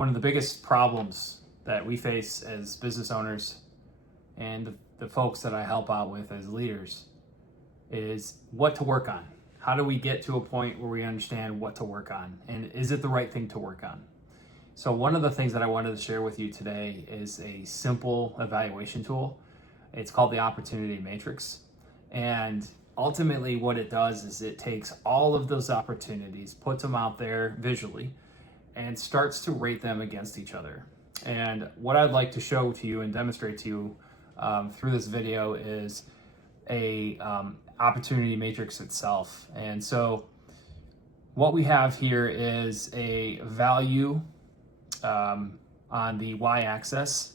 One of the biggest problems that we face as business owners and the folks that I help out with as leaders is what to work on. How do we get to a point where we understand what to work on? And is it the right thing to work on? So one of the things that I wanted to share with you today is a simple evaluation tool. It's called the Opportunity Matrix. And ultimately what it does is it takes all of those opportunities, puts them out there visually, and starts to rate them against each other. And what I'd like to show to you and demonstrate to you through this video is a opportunity matrix itself. And so what we have here is a value on the y-axis,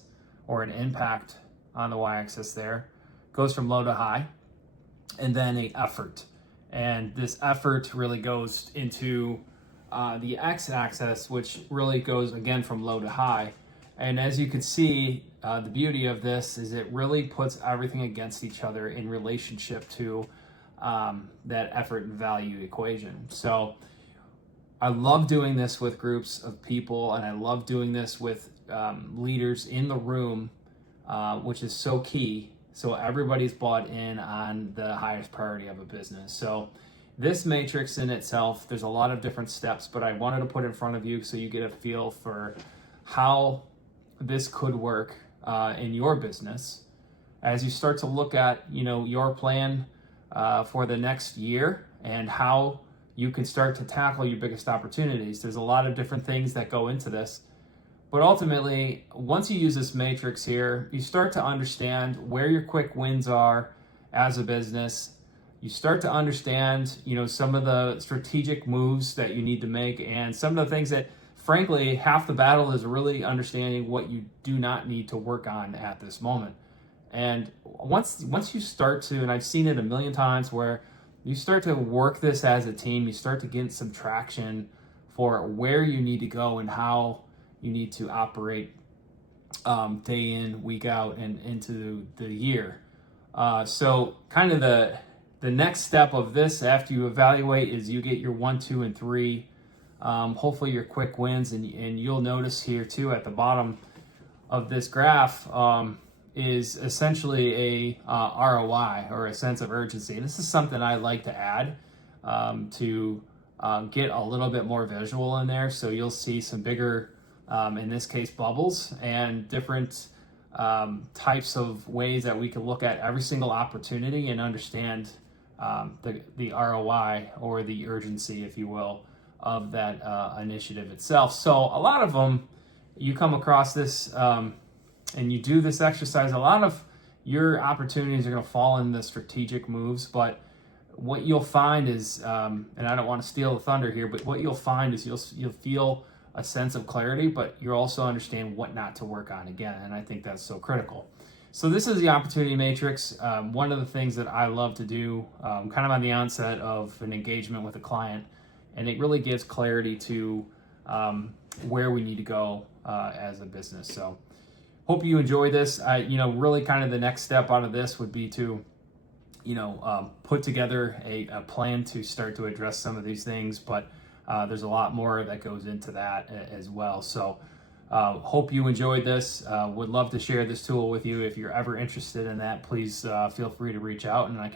or an impact on the y-axis there, goes from low to high, and then a effort. And this effort really goes into the x-axis, which really goes again from low to high. And as you can see, the beauty of this is it really puts everything against each other in relationship to that effort and value equation. So I love doing this with groups of people, and I love doing this with leaders in the room, which is so key. So everybody's bought in on the highest priority of a business. So this matrix in itself, there's a lot of different steps, but I wanted to put in front of you so you get a feel for how this could work in your business as you start to look at, your plan for the next year and how you can start to tackle your biggest opportunities. There's a lot of different things that go into this. But ultimately, once you use this matrix here, you start to understand where your quick wins are as a business. You start to understand, some of the strategic moves that you need to make, and some of the things that, frankly, half the battle is really understanding what you do not need to work on at this moment. And once you start to, and I've seen it a million times, where you start to work this as a team, you start to get some traction for where you need to go and how you need to operate day in, week out, and into the year. So kind of the next step of this after you evaluate is you get your 1, 2, and 3, hopefully your quick wins, and you'll notice here too at the bottom of this graph is essentially a ROI, or a sense of urgency. And this is something I like to add to get a little bit more visual in there. So you'll see some bigger, in this case, bubbles, and different types of ways that we can look at every single opportunity and understand the ROI, or the urgency, if you will, of that initiative itself. So a lot of them, you come across this and you do this exercise, a lot of your opportunities are going to fall in the strategic moves. But what you'll find is, and I don't want to steal the thunder here, but what you'll find is you'll feel a sense of clarity, but you'll also understand what not to work on again. And I think that's so critical. So this is the opportunity matrix. One of the things that I love to do kind of on the onset of an engagement with a client, and it really gives clarity to where we need to go as a business. So hope you enjoy this. Really kind of the next step out of this would be to, put together a plan to start to address some of these things, but there's a lot more that goes into that as well. So hope you enjoyed this. Would love to share this tool with you. If you're ever interested in that, please feel free to reach out, and I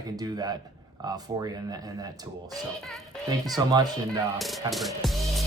can do that for you in that tool. So thank you so much, and have a great day.